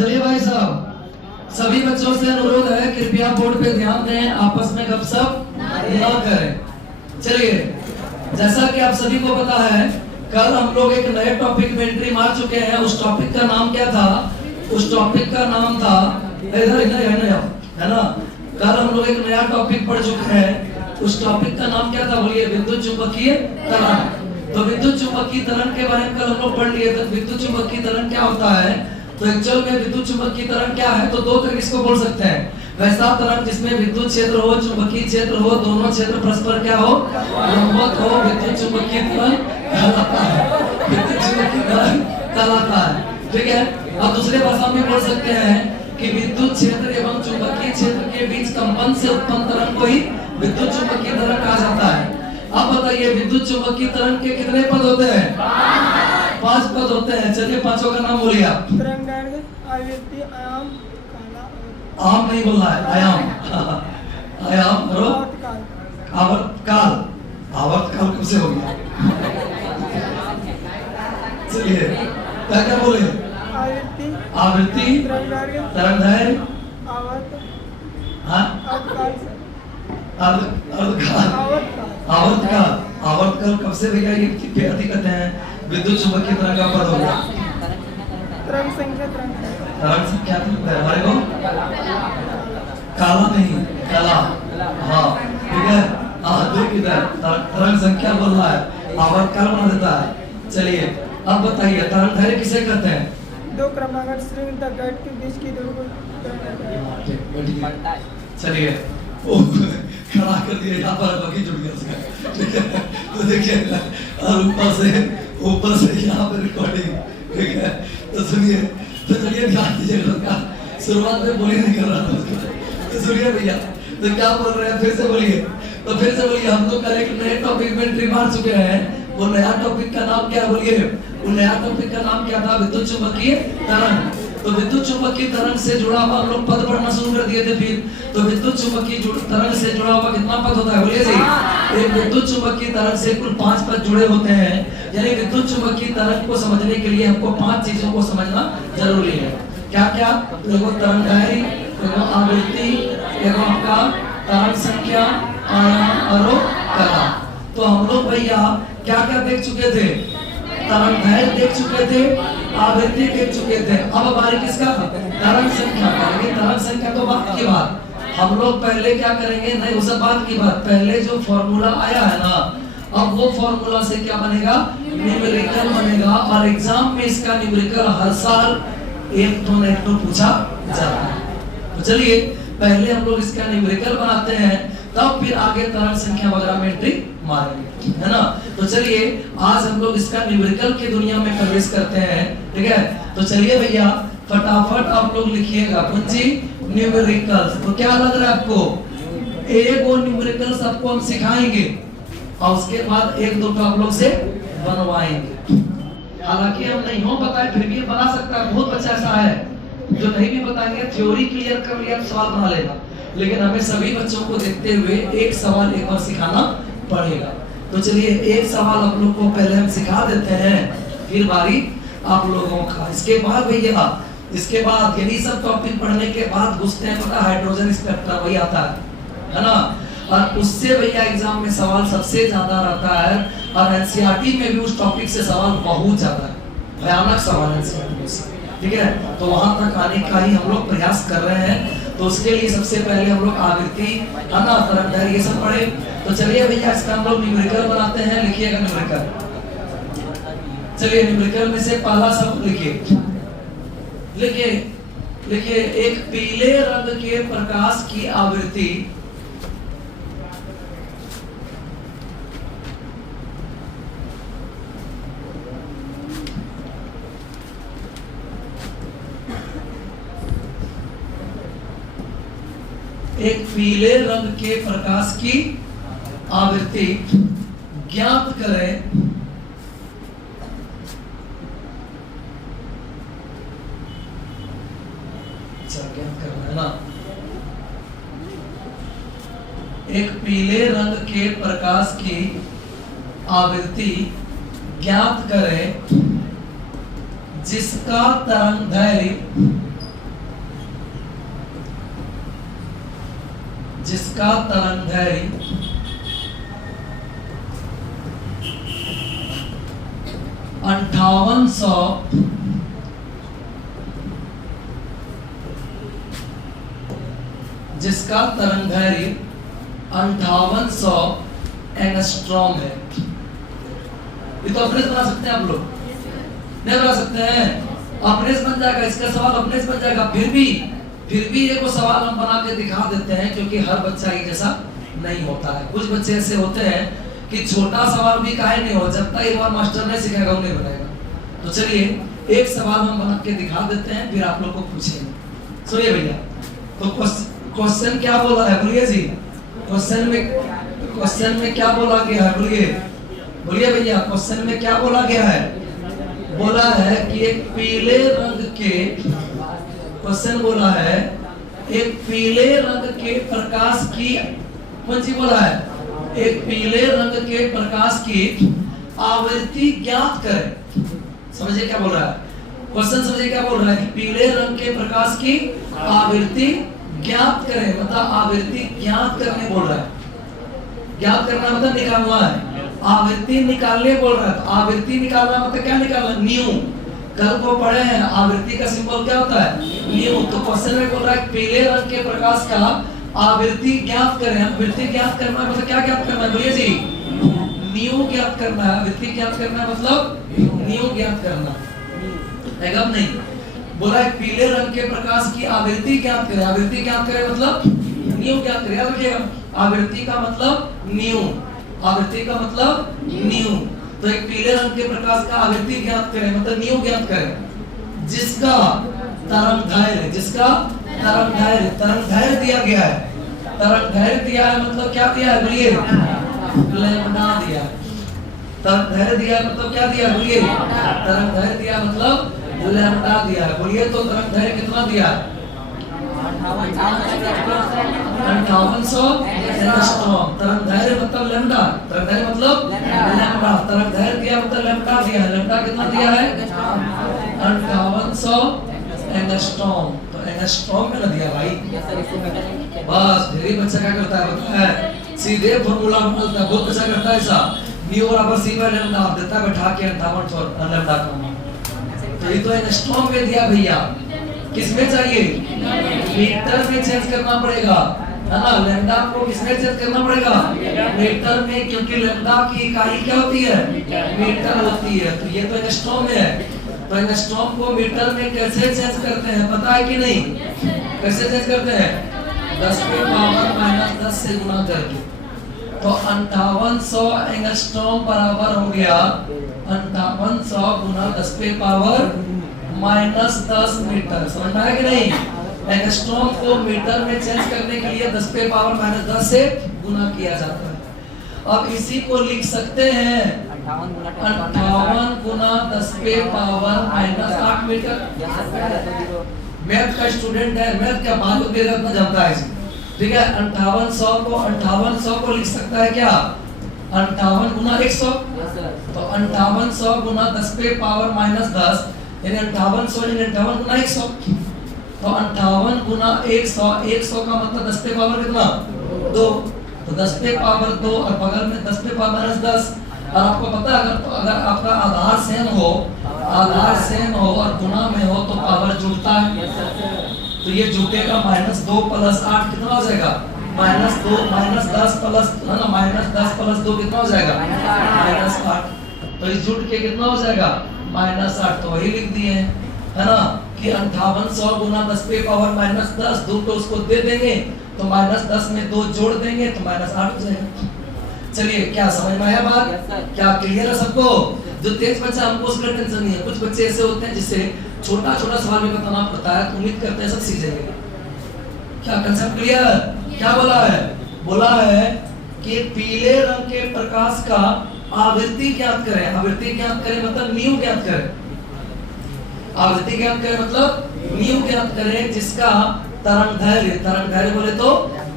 चलिए भाई साहब, सभी बच्चों से अनुरोध है कृपया बोर्ड पे ध्यान दें, आपस में गपशप न करें। चलिए, जैसा कि आप सभी को पता है, कल हम लोग एक नए टॉपिक में एंट्री मार चुके हैं। उस टॉपिक का नाम क्या था? उस टॉपिक का नाम था, इधर है ना, कल हम लोग एक नया टॉपिक पढ़ चुके हैं। उस टॉपिक का नाम क्या था? बोलिए, विद्युत चुंबकीय तरंग। तो विद्युत चुंबकीय तरंग के बारे में कल हम लोग पढ़ लिए थे। विद्युत चुंबकीय तरंग क्या होता है? तो एक्चुअल में विद्युत चुंबकीय तरंग क्या है? तो दो तरह इसको बोल सकते हैं। वैसा तरंग जिसमें विद्युत क्षेत्र हो, चुंबकीय क्षेत्र हो, दोनों क्षेत्र परस्पर क्या हो, लंबवत हो, विद्युत चुंबकीय तरंग कहलाता है। विद्युत चुंबकीय तरंग कहलाता है, ठीक है। अब दूसरे भाषा में बोल सकते हैं कि विद्युत क्षेत्र एवं चुंबकीय क्षेत्र के बीच कंपन से उत्पन्न तरंग को ही विद्युत चुंबकीय तरंग कहा जाता है। अब बताइए, विद्युत चुंबकीय तरंग के कितने पद होते हैं? 5 पद होते हैं। चलिए, पांचों का नाम बोलिए आप। तरंगदैर्घ्य, आवृत्ति, आयाम, काल। आम नहीं बोलना है, आयाम। आयाम करो। आवर्तकाल। आवर्तकाल कब से हो गया? चलिए, क्या क्या बोले? आवृत्ति, आवृत्ति, तरंगदैर्घ्य, तरंगदैर्घ्य, आवर्त, हाँ, अवकाल, आवर्तकाल। आवर्तकाल। आवर्तकाल कब से भैया ये कहते हैं? विद्युत चुंबकीय तरंग का पद हो गया। तरंग संख्या, तरंग संख्या हमारे को काला नहीं, कला, हाँ, ठीक है। देख इधर, तरंग संख्या बोल रहा है, आवर्तकाल बना देता है। चलिए, अब बताइए, तरंगदैर्घ्य किसे कहते हैं? दो क्रमागत स्ट्रिंग तक गाइड के बीच की दूरी को तरंगदैर्घ्य। चलिए, ओ खड़ा कर दिया, यहाँ पर बाकी जुड़ गया उसका, ठीक है। तो देखिए, और ऊपर से यहाँ पे रिकॉर्डिंग, ठीक है। तो सुनिए, तो चलिए ध्यान दीजिएगा, शुरुआत में बोली नहीं कर रहा था उसको। तो सुनिए भैया, तो क्या बोल रहे हैं? फिर से बोलिए। तो फिर से बोलिए, हम लोग कल एक नए टॉपिक में एंट्री मार चुके हैं। वो नया टॉपिक का नाम क्या? बोलिए, वो नया टॉपिक का नाम क्या था? विद्युत चुंबकीय तरंग। तो विद्युत चुंबकीय तरंग से जुड़ा हुआ हम लोग पद पढ़ना शुरू कर दिए थे। फिर तो विद्युत चुंबकीय तरंग से जुड़ा हुआ कितना पद होता है? बोलिए जी। एक विद्युत चुंबकीय तरंग से कुल 5 पद जुड़े होते हैं। यानी विद्युत चुंबकीय तरंग को समझने के लिए हमको 5 चीजों को समझना जरूरी है। क्या क्या? देखो, तरंगदैर्घ्य, देखो आवृत्ति, देखो आपका तरंग संख्या, आयाम और कला। तो हम लोग भैया क्या क्या देख चुके थे? तरंगदैर्घ्य देख चुके थे, आवृत्ति देख चुके थे। अब हमारे किसका? तरंग संख्या। तरंग संख्या तो बात की बात, हम लोग पहले क्या करेंगे? नहीं, उस बात की बात, पहले जो फॉर्मूला आया है ना, अब वो फॉर्मूला से क्या बनेगा? न्यूमेरिकल बनेगा। और एग्जाम में इसका न्यूमेरिकल हर साल एक तो पूछा जाता है। तो चलिए, पहले हम लोग इसका न्यूमेरिकल बनाते हैं, तब फिर आगे तरंग संख्या वगैरह में एंट्री मारेंगे, है ना। तो चलिए, आज हम लोग इसका न्यूमेरिकल की दुनिया में प्रवेश करते हैं, ठीक है। तो चलिए भैया, फटाफट आप लोग लिखिएगा कुंजी न्यूमेरिकल्स। तो क्या लग रहा है आपको? एक और न्यूमेरिकल्स आपको हम सिखाएंगे और उसके बाद एक दो आप लोग से बनवाएंगे। हालांकि हम नहीं हो बताए, फिर भी बना सकता है। बहुत बच्चा ऐसा है जो नहीं भी बताएंगे, थ्योरी क्लियर कर लिया, सवाल बना लेगा। लेकिन हमें सभी बच्चों को देखते हुए एक सवाल एक बार सिखाना पड़ेगा। तो चलिए, एक सवाल आप लोग को पहले हम सिखा देते हैं, फिर बारी आप लोगों का। इसके बाद भैया, इसके बाद यही सब टॉपिक पढ़ने के बाद घुसते हैं, पता हाइड्रोजन स्पेक्ट्रम वही आता है ना। और उससे भैया एग्जाम में सवाल सबसे ज्यादा रहता है। और एनसीईआरटी में भी उस टॉपिक से सवाल बहुत ज्यादा है, भयानक सवाल एनसीईआरटी से, ठीक है। तो वहां तक आने का ही हम लोग प्रयास कर रहे हैं। तो उसके लिए सबसे पहले हम लोग आवृत्ति, है ना, तरंगदैर्घ्य, ये सब पढ़े। तो चलिए भैया, इसका हम लोग न्यूमेरिकल बनाते हैं। लिखिएगा न्यूमेरिकल। चलिए, न्यूमेरिकल में से पहला शब्द लिखिए। लिखिए, एक पीले रंग के प्रकाश की आवृत्ति एक पीले रंग के प्रकाश की आवृत्ति ज्ञात करें ज्ञात करना है ना। एक पीले रंग के प्रकाश की आवृत्ति ज्ञात करें जिसका तरंगदैर्घ्य जिसका तरंगदैर्घ्य 5800 जिसका तरंगदैर्घ्य 5800 एंगस्ट्रॉम है। ये तो अपने से बना सकते हैं आप लोग, नहीं बना सकते हैं? अपने से बन जाएगा, इसका सवाल अपने से बन जाएगा। फिर भी एक सवाल हम बना के दिखा देते हैं, क्योंकि हर बच्चा एक जैसा नहीं होता है। कुछ बच्चे ऐसे होते हैं कि छोटा सवाल भी काहे नहीं हो, जब तक एक बार मास्टर नहीं सिखाएगा वो नहीं बनाएगा। तो चलिए एक सवाल हम बना के दिखा देते हैं, फिर आप लोग को पूछेंगे। सुनिए भैया, तो क्वेश्चन क्या बोला है बोलिए जी? क्वेश्चन में क्या बोला गया है बोलिए भैया, क्वेश्चन में क्या बोला गया है? बोला है कि एक पीले रंग के, क्वेश्चन बोला है एक पीले रंग के प्रकाश की, कौन सी बोला है? एक पीले रंग के प्रकाश की आवृत्ति ज्ञात करें। समझिए क्या बोल रहा है क्वेश्चन, समझिए क्या बोल रहा है कि पीले रंग के प्रकाश की आवृत्ति ज्ञात करें, मतलब आवृत्ति ज्ञात करने बोल रहा है। ज्ञात करना मतलब निकालना है, आवृत्ति निकालने बोल रहा है। तो आवृत्ति निकालना मतलब क्या निकालना? न्यू। कल को पढ़े हैं आवृत्ति का सिंबल क्या होता है? न्यू। तो क्वेश्चन में बोल रहा है पीले रंग के प्रकाश का आवृत्ति ज्ञात करें। आवृत्ति ज्ञात करना मतलब क्या ज्ञात करना है बोलिए जी? न्यू ज्ञात करना है। आवृत्ति ज्ञात करना मतलब न्यू ज्ञात करना है, अब नहीं बोला है पीले रंग के प्रकाश की आवृत्ति ज्ञात करें। आवृत्ति ज्ञात करें मतलब न्यू ज्ञात करें। याद रखिएगा, आवृत्ति का मतलब न्यू, आवृत्ति का मतलब न्यू। तो एक पीले रंग के प्रकाश का आवृत्ति ज्ञात करें मतलब न्यू ज्ञात करें, जिसका तरंगदैर्घ्य, जिसका तरंगदैर्घ्य दिया गया है। तरंगदैर्घ्य दिया है मतलब क्या दिया है बोलिए? लैम्डा दिया। तरंगदैर्घ्य दिया है मतलब क्या दिया बोलिए? तरंगदैर्घ्य दिया मतलब लैम्डा दिया है। बोलिए तो तरंगदैर्घ्य कितना दिया है? 5800 एंगस्ट्रॉम। तरंगदैर्घ्य मतलब लैम्डा, तरंगदैर्घ्य मतलब लैम्डा। तरंगदैर्घ्य दिया मतलब लैम्डा दिया है। लैम्डा कितना दिया है? 5800 एंगस्ट्रॉम। तो एंगस्ट्रॉम में ना दिया भाई, बस ढेरी बच्चा क्या करता है पता है? सीधे फार्मूला निकालता है। बहुत बच्चा करता है ऐसा, न्यू बराबर सी बाय लैम्डा देता है बैठा के 5800 लैम्डा का। तो ये तो एंगस्ट्रॉम में दिया भैया, किसमें चाहिए? मीटर में चेंज करना पड़ेगा, है ना? लैम्डा को किसमें चेंज करना पड़ेगा? मीटर में, क्योंकि लैम्डा की इकाई क्या होती है? मीटर होती है। तो ये तो एंगस्ट्रॉम में है। तो एंगस्ट्रॉम को मीटर में कैसे चेंज करते हैं पता है कि नहीं? कैसे चेंज करते हैं? 10 के पावर -10 से गुणा करके। तो 5800 एंगस्ट्रॉम बराबर हो गया 5800 गुना 10 पे पावर -10 मीटर। समझ में आया कि नहीं? एंगस्ट्रॉम को मीटर में चेंज करने के लिए 10 पे पावर -10 से गुना किया जाता है। अब इसी को लिख सकते हैं 58 गुना 10 पे पावर -8 मीटर। मैथ का स्टूडेंट है, मैथ का बालू देगा इतना जानता है। ठीक है, 5800 को लिख सकता है क्या? 58 गुना 100। तो 5800 गुना 10 पे पावर -10 यानी 5800 यानी 58 गुना 100। तो 58 गुना 100, 100 का मतलब 10 पे पावर कितना? 2। तो 10 पे पावर 2 और बगल में 10 पे पावर -10। और आपको पता है अगर आपका आधार सेम हो और गुना में हो तो पावर जुड़ता है। तो ये जुटेगा -2 + 8 कितना हो जाएगा? -2 -10 प्लस है ना, -10 + 2 कितना हो जाएगा? -8। तो इस जुट के कितना हो जाएगा? -8। तो वही लिख दिए हैं, है ना, कि 5800 गुना 10 पे पावर -10, 2 को उसको दे देंगे तो -10 में 2 जोड़ देंगे तो -8 हो जाएगा। चलिए क्या समझ में आया बात? क्या क्लियर है सबको? जो तेज बच्चा हमको उसका टेंशन नहीं है। कुछ बच्चे ऐसे होते हैं जिससे छोटा छोटा सवाल भी बताना पड़ता है, तो उम्मीद करते हैं सब सीख जाएंगे। क्या कंसेप्ट क्लियर? क्या बोला है? बोला है कि पीले रंग के प्रकाश का आवृत्ति ज्ञात करें। आवृत्ति ज्ञात करें मतलब न्यू ज्ञात करें। आवृत्ति ज्ञात करें मतलब न्यू ज्ञात करें, जिसका तरंगदैर्घ्य बोले तो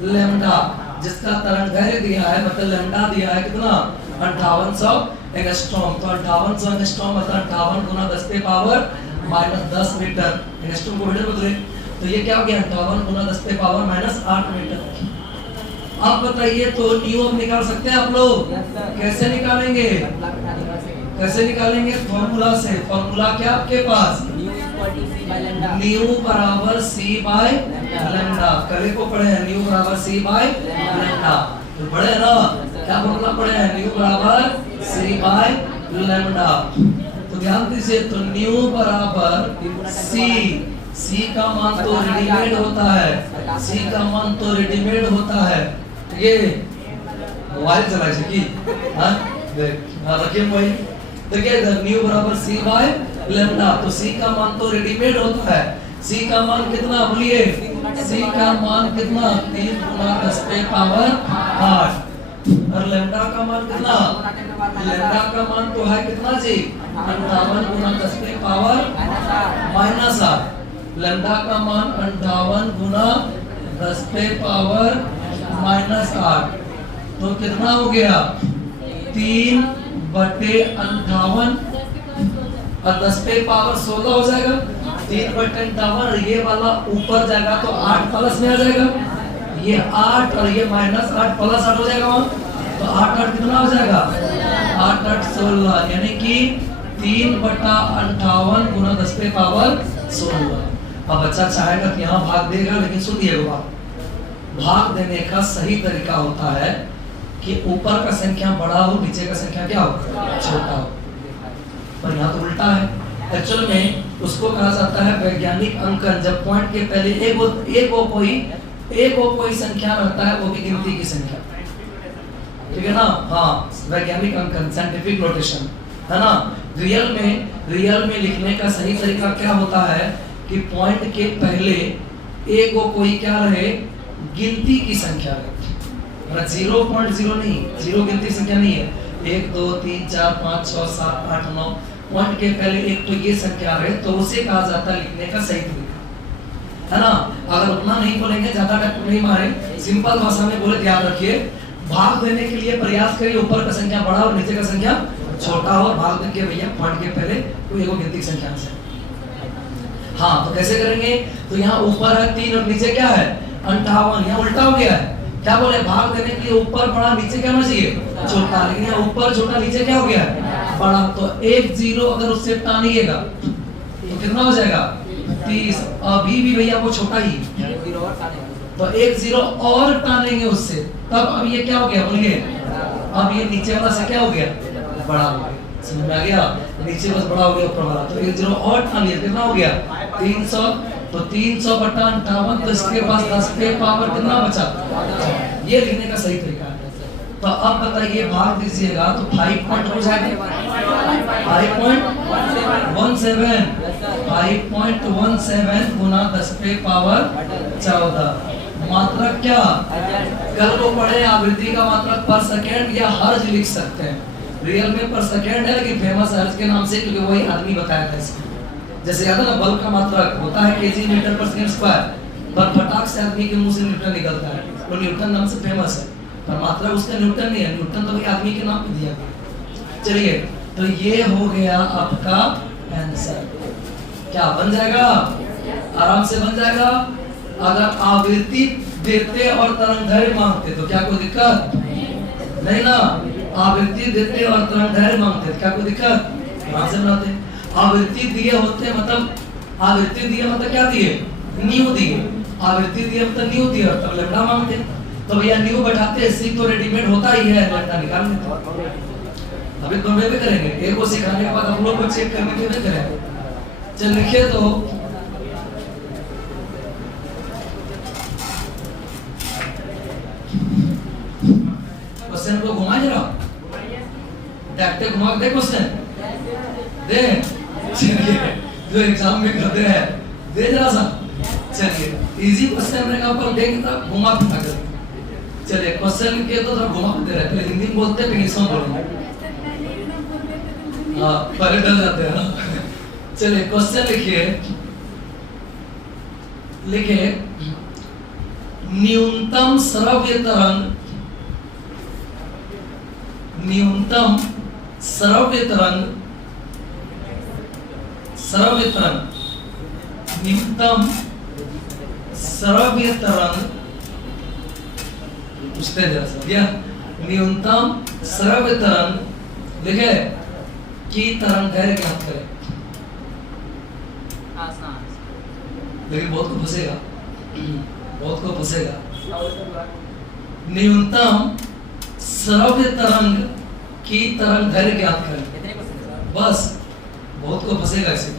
लैम्डा, जिसका तरंगदैर्घ्य दिया है मतलब लैम्डा दिया है कितना? 5800 एंगस्ट्रॉम। तो 5800 एंगस्ट्रॉम मतलब 58 गुना 10 पे पावर -10 मीटर। एंगस्ट्रॉम को मीटर बदले तो ये क्या हो गया? 58 गुना 10 पे पावर -8 मीटर। अब बताइए तो न्यू अब निकाल सकते हैं आप लोग? कैसे निकालेंगे? कैसे निकालेंगे? फॉर्मूला से। फॉर्मूला क्या आपके पास? न्यू बराबर सी बाय लैम्डा। कल को पढ़े हैं न्यू बराबर सी बाय लैम्डा, तो पढ़े हैं ना? क्या फॉर्मूला पढ़े हैं? न्यू बराबर सी बाय लैम्डा। तो ध्यान दीजिए, तो न्यू बराबर सी का मान तो रेडीमेड होता है, सी का मान तो रेडीमेड होता है। ये मोबाइल चलाए की हां देख रखिए मोबाइल। देखिए इधर न्यू बराबर सी बाय लैम्डा, तो सी का मान तो रेडीमेड होता है। सी का मान कितना बोलिए? सी का मान कितना? 3 गुना 10 पे पावर 8। और लैम्डा का मान कितना? लैम्डा का मान तो है कितना जी? 58 गुना 10 पे पावर -8। लैम्डा का मान 58 गुना 10 पे पावर -8, तो कितना हो गया? 3/58 और 10 पे पावर 16 हो जाएगा। 3/58 ये वाला ऊपर जाएगा तो 8 प्लस में आ जाएगा, ये 8 और ये -8 प्लस 8 हो जाएगा वहाँ, तो 8 कितना हो जाएगा? 8 16, यानी कि 3/58 गुना 10 पे पावर 16। अब बच्चा चाहेगा कि यहाँ भाग देगा, लेकिन सुनिए बात, भाग देने का सही तरीका होता है कि ऊपर का संख्या बड़ा हो, नीचे का संख्या क्या हो? छोटा हो। पर यहाँ तो उल्टा है। एक्चुअल में उसको कहा जाता है वैज्ञानिक अंकन, जब पॉइंट के पहले एक वो कोई संख्या रहता है, वो भी गिनती की संख्या, ठीक है ना? हाँ, वैज्ञानिक अंकन, साइंटिफिक नोटेशन, है ना? रियल में लिखने का सही तरीका क्या होता है कि पॉइंट के पहले एक वो कोई क्या रहे? गिनती की संख्या रहे। 0.0 नहीं, 0 गिनती संख्या नहीं है। 1 2 3 4 5 6 7 8 9 पॉइंट के पहले एक तो ये संख्या रहे, तो उसे कहा जाता है लिखने का सही तरीका, है ना? अगर उतना नहीं बोलेंगे, ज्यादा टक नहीं मारे, सिंपल भाषा में बोले, ध्यान रखिए, भाग देने के लिए प्रयास करिए ऊपर का संख्या बड़ा और नीचे का संख्या छोटा हो। भाग देंगे भैया पॉइंट के पहले कोई एक गिनती की संख्या से। हाँ, तो कैसे करेंगे? तो यहाँ ऊपर है 3 और नीचे क्या है? 58। यहाँ उल्टा हो गया है। क्या बोले? भाग देने के लिए ऊपर बड़ा, नीचे क्या होना चाहिए? छोटा। लेकिन यहाँ ऊपर छोटा, नीचे क्या हो गया? बड़ा। तो 1 0 अगर उससे टानिएगा तो कितना हो जाएगा? 30। अभी भी भैया वो छोटा ही, तो 1 0 और टानेंगे उससे, तब अब ये क्या हो गया? बोलिए, अब ये नीचे वाला से क्या हो गया? बड़ा हो गया। समझ में आ गया? नीचे बस बड़ा हो गया, ऊपर वाला। तो 1 0 और टान लिया, कितना हो गया? 300। तो 300/58, तो इसके पास 10 पे पावर कितना बचा? ये लिखने का सही तरीका है। तो अब बताइए, भाग दीजिएगा तो 5 पॉइंट हो जाएगा। 5.17 गुना 10 पे पावर 14। मात्रक क्या? कल को पढ़े, आवृत्ति का मात्रक पर सेकेंड या हर्ज लिख सकते हैं। रियल में पर सेकेंड है, लेकिन फेमस हर्ज के नाम से, क्योंकि वही आदमी बताया था इसको। जैसे याद है ना, बल्ब का मात्रक होता है केजी मीटर पर सेकंड स्क्वायर, पर फटाक से आदमी के मुंह से न्यूटन निकलता है, तो न्यूटन नाम से फेमस है, पर मात्रक उसका न्यूटन नहीं है। न्यूटन तो वही आदमी के नाम पे दिया गया। चलिए, तो ये हो गया आपका आंसर। क्या बन जाएगा? आराम से बन जाएगा। अगर आवृत्ति देते और तरंगदैर्घ्य मांगते तो क्या कोई दिक्कत? नहीं ना। आवृत्ति देते और तरंगदैर्घ्य मांगते क्या कोई दिक्कत? आराम से बनाते। आवृत्ति दिए होते मतलब, आवृत्ति दिए मतलब क्या दिए? न्यू दिए। आवृत्ति दिए मतलब न्यू दिए, तब लैम्डा मांगते। तो भैया न्यू बैठाते, सी तो रेडीमेड होता ही है, लैम्डा निकाल लेते। अभी तो हम भी करेंगे, एक को सिखाने के बाद हम लोग को चेक करने के लिए करेंगे। चल लिखिए, तो क्वेश्चन को घुमा जरा, देखते घुमा दे क्वेश्चन दे। चलिए, जो एग्जाम में करते हैं दे जरा सा। चलिए, इजी क्वेश्चन रहेगा, ऊपर देंगे तब घुमा फिरा कर। चलिए, क्वेश्चन के तो घुमा फिरते रहते हैं, हिंदी बोलते हैं इंग्लिश में बोलेंगे। हाँ, पहले डर जाते हैं ना। चलिए, क्वेश्चन लिखिए, न्यूनतम श्रव्य तरंग, न्यूनतम श्रव्य तरंग, न्यूनतम श्रव्य तरंग पूछते हैं जरा सा, क्या न्यूनतम श्रव्य तरंग देखे की तरंग दैर्घ्य ज्ञात करें। लेकिन बहुत को फंसेगा, बहुत को फंसेगा। न्यूनतम श्रव्य तरंग की तरंग दैर्घ्य ज्ञात करें, बस बहुत को फंसेगा इसे।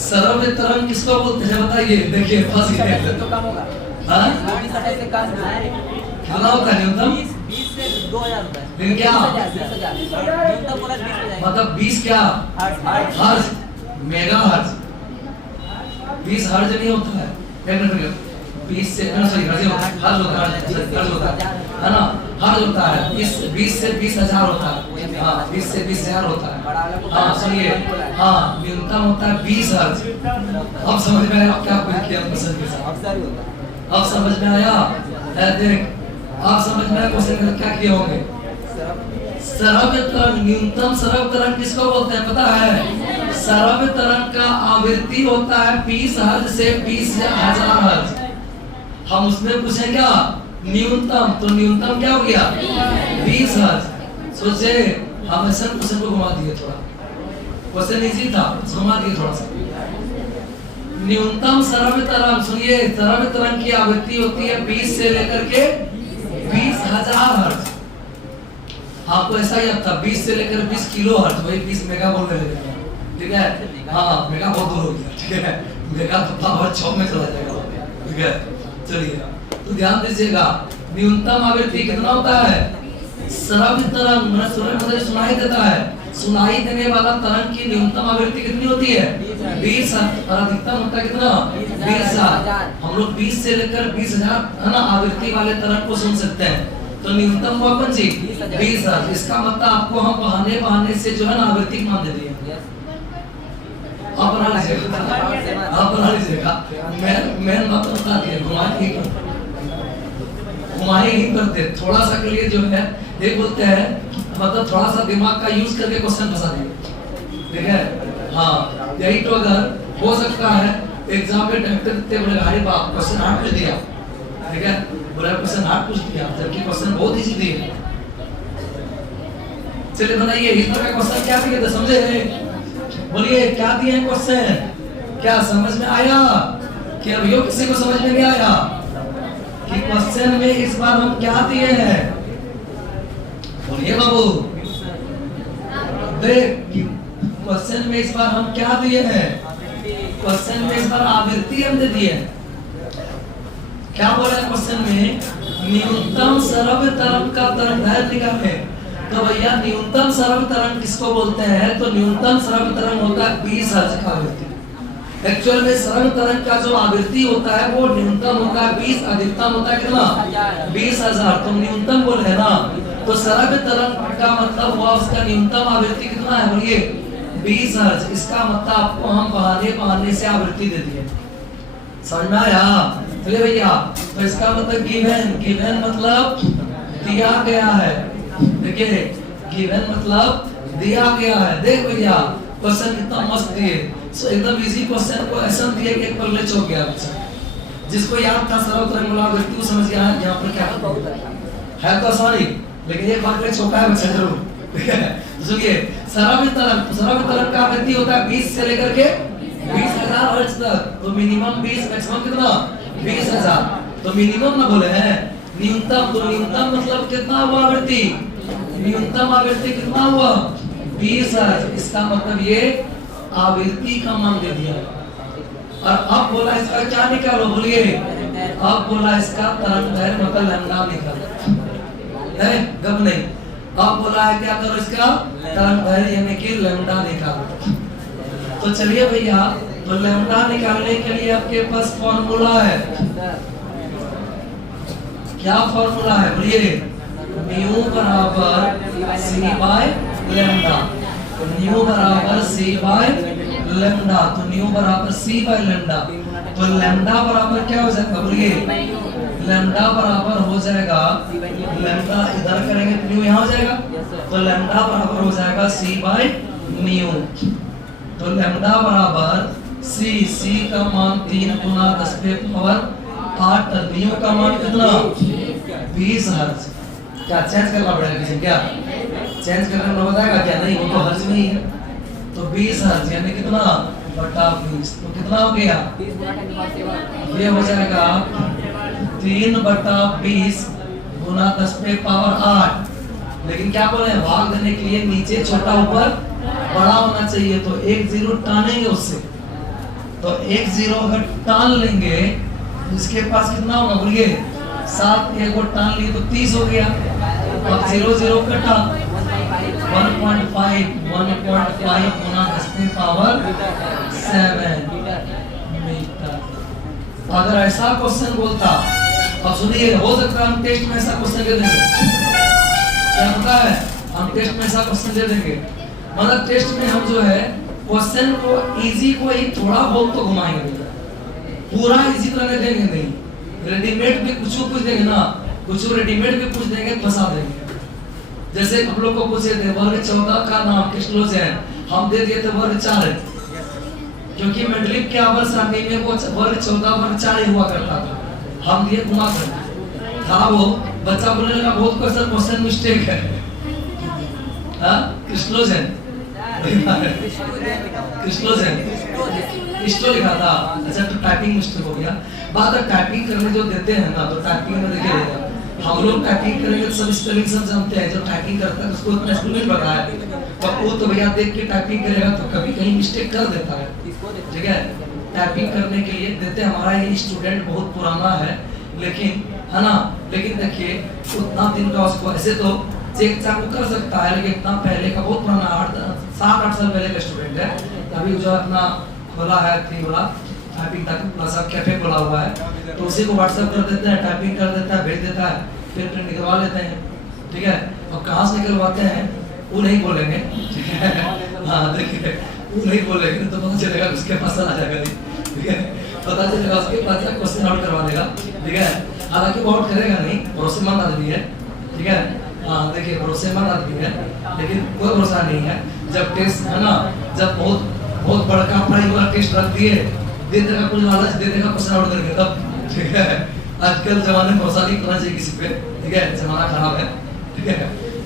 श्रव्य तरंग किसको बोलते हैं बताइए, देखिए फंस गए तो कम होगा। हाँ? 27 से कम है। कितना होता है न्यूनतम? 20 से 2000 होता है। लेकिन क्या 20,000 न्यूनतम बोला 20 हो जाएगा। मतलब 20 क्या हर्ज, मेगा हर्ज, 20 हर्ज नहीं होता है, 20 से सॉरी हर्ज होता है ना, हर्ज होता है 20 से 20,000 होता है। हाँ 20 से 20,000 होता है। हाँ सुनिए, हाँ न्यूनतम होता है 20 हर्ज। अब समझ में आया क्या किया क्वेश्चन के साथ? अक्सर ही होता है। अब समझ में आया? देख आप समझ में आया क्वेश्चन में क्या किए होंगे? श्रव्य तरंग, न्यूनतम श्रव्य तरंग किसको बोलते हैं पता है? श्रव्य तरंग का आवृत्ति होता है 20 हर्ज से 20,000 हर्ज। हम उसमें पूछें क्या न्यूनतम, तो न्यूनतम क्या हो गया 20 हर्ज। सोचे हम ऐसा क्वेश्चन को घुमा दिए, थोड़ा क्वेश्चन इजी था, घुमा दिए थोड़ा सा। न्यूनतम श्रव्य तरंग, सुनिए श्रव्य तरंग की आवृत्ति होती है 20 से लेकर के 20,000 हर्ज। आपको ऐसा याद था 20 से लेकर 20 किलो हर्ज, वही 20 मेगा बोलने लगे, ठीक है? हाँ मेगा बहुत दूर हो गया, ठीक है? मेगा तो पावर 6 में चला जाएगा, ठीक है? चलिए तो ध्यान दीजिएगा, न्यूनतम आवृत्ति कितना होता है? श्रव्य तरंग मतलब सुनाई देता है, सुनाई देने वाला तरंग की न्यूनतम आवृत्ति कितनी होती है 20 हर्ज, और अधिकतम होता है कितना 20,000। हम लोग 20 से लेकर 20,000 है ना आवृत्ति वाले तरंग को सुन सकते हैं। तो न्यूनतम हुआ कौन सी 20 हर्ज। इसका मतलब आपको हम बहाने से जो है ना आवृत्ति मान दे दिए। आप बना लीजिएगा, मैं मत बता दिए, घुमाए ही करते, थोड़ा सा के लिए जो है ये बोलते हैं मतलब थोड़ा सा दिमाग का यूज करके क्वेश्चन फंसा दिए, ठीक है? हाँ यही तो अगर हो सकता है एग्जाम में देखते बोले अरे बाप क्वेश्चन 8 पूछ दिया, ठीक है? बोला क्वेश्चन 8 पूछ दिया, जबकि क्वेश्चन बहुत इजी दिए। चलिए बताइए इस तरह का क्वेश्चन क्या दिए थे, समझे? बोलिए क्या दिए हैं क्वेश्चन, क्या समझ में आया? कि अभी किसी को समझ में नहीं आया कि क्वेश्चन में इस बार हम क्या दिए हैं? बोलिए बाबू, देख क्वेश्चन में इस बार हम क्या दिए हैं? क्वेश्चन में इस बार आवृत्ति हम दे दिए। क्या बोला है क्वेश्चन में? न्यूनतम श्रव्य तरंग का तरंग दैर्घ्य निकालें। तो भैया न्यूनतम श्रव्य तरंग किसको बोलते हैं? तो न्यूनतम श्रव्य तरंग होता है 20 हर्ज का आवृत्ति। एक्चुअल में श्रव्य तरंग का जो आवृत्ति होता है वो न्यूनतम होता है 20, अधिकतम होता है कितना 20,000। तो न्यूनतम बोले है ना, तो श्रव्य तरंग का मतलब हुआ उसका न्यूनतम आवृत्ति कितना है? बोलिए 20 हर्ज। इसका मतलब आपको हम बहाने से आवृत्ति दे दिए, समझ में आया? चलिए भैया, तो इसका मतलब गिवन मतलब दिया गया है। देखिए गिवन मतलब दिया गया है। देख भैया क्वेश्चन कितना मस्त दिए, एकदम इजी क्वेश्चन को ऐसा दिया कि एक पल्ले चौक गया बच्चा। जिसको याद था श्रव्य तरंग वाला व्यक्ति वो समझ गया यहाँ पर क्या है, तो सॉरी लेकिन एक बार चौका है बच्चा जरूर, ठीक है? सुनिए श्रव्य तरंग का आवृत्ति होता है 20 से लेकर के 20,000 हर्ट्ज तक। तो मिनिमम 20, मैक्सिमम कितना 20,000। तो मिनिमम ना बोले हैं, न्यूनतम। तो न्यूनतम मतलब कितना हुआ आवृत्ति? न्यूनतम आवृत्ति कितना हुआ 20 हर्ट्ज। इसका मतलब ये आवृत्ति का मान दे दिया। और अब बोला इसका क्या निकालो, बोलिए अब बोला इसका तरंग दैर्घ्य मतलब लैम्डा निकालो, नहीं गब नहीं। अब बोला है क्या करो, इसका तरंग दैर्घ्य यानी कि लैम्डा निकालो। तो चलिए भैया, तो लैम्डा निकालने के लिए आपके पास फॉर्मूला है। क्या फॉर्मूला है बोलिए? म्यू बराबर सी बाय लैम्डा। न्यू बराबर सी बाय लैम्डा। तो न्यू बराबर सी बाय लैम्डा। तो लैम्डा बराबर क्या हो जाएगा बोलिए? लैम्डा बराबर हो जाएगा, लैम्डा इधर करेंगे तो न्यू यहाँ हो जाएगा। तो लैम्डा बराबर हो जाएगा सी बाय न्यू। तो लैम्डा बराबर सी का मान 3 गुना 10 पे पावर 8 टर्बियों का मान कितना 20 हर्ट्ज। क्या चेंज करना पड़ेगा किसी क्या चेंज करने में बताएगा क्या नहीं, वो तो हर्ट्ज में ही है। तो 20 हर्ट्ज यानी कितना बटा 20, तो कितना हो गया ये हो जाएगा 3 बटा 20 गुना 10 पे पावर 8। लेकिन क्या बोले भाग देने के लिए नीचे छोटा ऊपर बड़ा होना चाहिए, तो 1 0 टानेंगे उससे। तो 1 0 अगर टान लेंगे इसके पास कितना होगा बोलिए 7, 1 को टान लिए तो 30 हो गया। अब 0 0 कटा 1.5 गुना 10 पे पावर 7 मीटर। अगर ऐसा क्वेश्चन बोलता, अब सुनिए हो सकता है हम टेस्ट में ऐसा क्वेश्चन दे देंगे, क्या पता है हम टेस्ट में ऐसा क्वेश्चन दे देंगे। मतलब टेस्ट में हम जो है क्वेश्चन को इजी को ही थोड़ा बहुत तो घुमाएंगे, पूरा इजी तो नहीं देंगे नहीं। रेडीमेड भी कुछ देंगे ना, कुछ रेडीमेड भी पूछ देंगे फंसा देंगे। जैसे हम लोग को पूछे थे वर्ग 14 का नाम किस लोग है, हम दे दिए थे वर्ग 4 है, क्योंकि मेंडलीव के आवर्त सारणी में वो वर्ग 14 वर्ग 4 ही हुआ करता था, हम दिए घुमा कर था। वो बच्चा बोलने लगा बहुत क्वेश्चन मिस्टेक है। हाँ क्रिस्टलोजेन क्रिस्टो लिखा था, अच्छा तो टाइपिंग मिस्टेक हो गया। बाद में टाइपिंग करने जो देते हैं ना, तो टाइपिंग में देखिए हम लोग टाइपिंग करेंगे तो सब स्पेलिंग सब जानते हैं, जो टाइपिंग करता है उसको इतना स्पेलिंग पता है, तो वो तो भैया देख के टाइपिंग करेगा तो कभी कहीं मिस्टेक कर देता है, ठीक है। टाइपिंग करने के लिए देते हैं, हमारा ये स्टूडेंट बहुत पुराना है लेकिन है ना, लेकिन देखिए उतना दिन का उसको ऐसे तो चेक चाकू कर सकता है, लेकिन इतना पहले का बहुत पुराना 7-8 साल पहले का स्टूडेंट है। अभी जो अपना खोला है थी वाला टाइपिंग प्लस कैफे खोला हुआ है, तो उसी को व्हाट्सएप कर देते हैं, टाइपिंग कर देता है, भेज देता है, फिर प्रिंट निकलवा लेते हैं, ठीक है। अब कहाँ से निकलवाते हैं वो नहीं बोलेंगे, ठीक है। हाँ देखिए वो नहीं बोलेंगे तो पता चलेगा उसके पास आ जाएगा, ठीक है, पता चलेगा उसके पास क्वेश्चन आउट करवा देगा, ठीक है। हालांकि वो आउट करेगा नहीं, भरोसेमंद आदमी है, ठीक है। हाँ देखिए भरोसेमंद आदमी है, लेकिन कोई भरोसा नहीं है। जब टेस्ट है ना, जब बहुत बड़का पढ़ाई वाला टेस्ट रख दिए, दे देगा कुछ लालच, दे देगा क्वेश्चन आउट करके तब, ठीक है। आजकल जमाने में भरोसा नहीं करना चाहिए किसी पे, ठीक है, जमाना खराब है, ठीक है।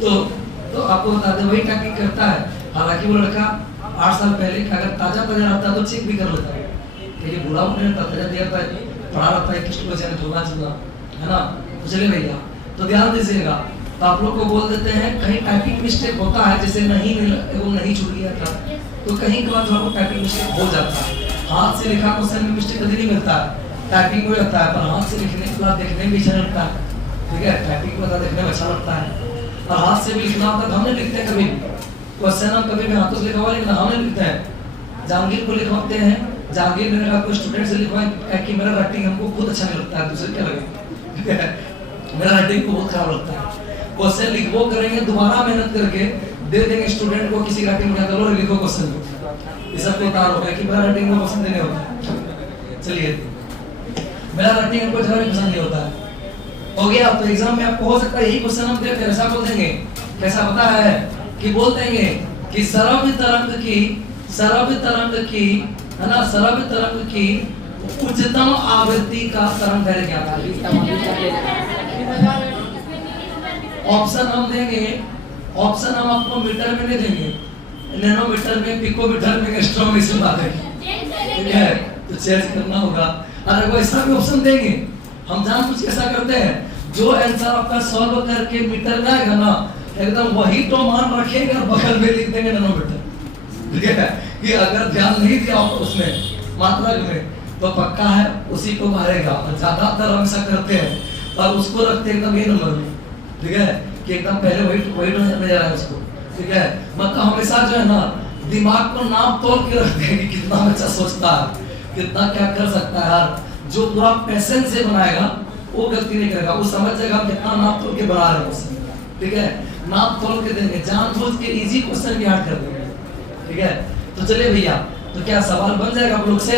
तो आपको बता दें वही टाइपिंग करता है। हालांकि वो लड़का 8 साल पहले का अगर ताजा रहता तो चेक भी कर लेता है, लेकिन बुरा होने लगता ताजा दिया था, पढ़ा रहता है किस को जाने धोना चलना है ना। तो चलिए भैया तो ध्यान दीजिएगा, तो आप लोग को बोल देते हैं कहीं टाइपिंग मिस्टेक होता है, जैसे नहीं छूट गया था, तो कहीं का थोड़ा टाइपिंग मिस्टेक हो जाता है। हाथ से लिखा क्वेश्चन में मिस्टेक कभी नहीं मिलता है, टाइपिंग में लगता है, पर हाथ से लिखने के बाद देखने में अच्छा लगता है, ठीक है। टाइपिंग में देखने में अच्छा लगता है, और हाथ से भी लिखना होता है। हम नहीं लिखते कभी क्वेश्चन, हम कभी भी हाथों से लिखा हुआ लेकिन हम नहीं लिखते हैं, जहांगीर को लिखवाते हैं, जहांगीर मेरे का कोई स्टूडेंट से लिखवाए कि मेरा राइटिंग हमको खुद अच्छा नहीं लगता है, दूसरे क्या लगे, मेरा राइटिंग को बहुत खराब लगता है। क्वेश्चन लिखो करेंगे दोबारा मेहनत करके दे देंगे स्टूडेंट को, किसी राइटिंग में करो लिखो क्वेश्चन, ये सब को उतार हो गया कि मेरा राइटिंग को पसंद नहीं होता। चलिए मेरा राइटिंग को जरा पसंद नहीं होता है, हो गया। तो एग्जाम में आपको हो सकता है यही क्वेश्चन हम देते हैं, ऐसा बोल देंगे, कैसा पता है कि बोल देंगे कि सरब तरंग की है ना, सरब तरंग की उच्चतम आवृत्ति का तरंग दैर्घ्य क्या था। ऑप्शन हम देंगे, ऑप्शन हम आपको मीटर में नहीं देंगे, नैनोमीटर में, पिकोमीटर में, एंगस्ट्रॉम में से बात है, ठीक है। तो चेंज करना होगा। अगर वो ऐसा भी ऑप्शन देंगे, हम जानबूझ के ऐसा करते हैं, जो आंसर आपका सॉल्व करके मीटर में आएगा ना, एकदम वही तो मान रखेंगे और बगल में लिख देंगे नैनोमीटर, ठीक है। कि अगर ध्यान नहीं दिया उसमें मात्रा में तो पक्का है उसी को मारेगा। और ज्यादातर हम ऐसा करते हैं और उसको रखते हैं एकदम ये नंबर में, ठीक है, कि एकदम पहले वही नजर आ रहा है उसको, ठीक है। मतलब हमेशा जो है ना दिमाग को नाप तोल के रखते हैं कि कितना बच्चा सोचता है, कितना क्या कर सकता है यार। जो पूरा पेशेंस से बनाएगा वो गलती नहीं करेगा, वो समझ जाएगा हम कितना नाप तोल के बना रहे हैं उससे, ठीक है। नाप तोल के देंगे, जानबूझ के इजी क्वेश्चन भी हार्ड कर देंगे, ठीक है। तो चलिए भैया, तो क्या सवाल बन जाएगा आप लोग से,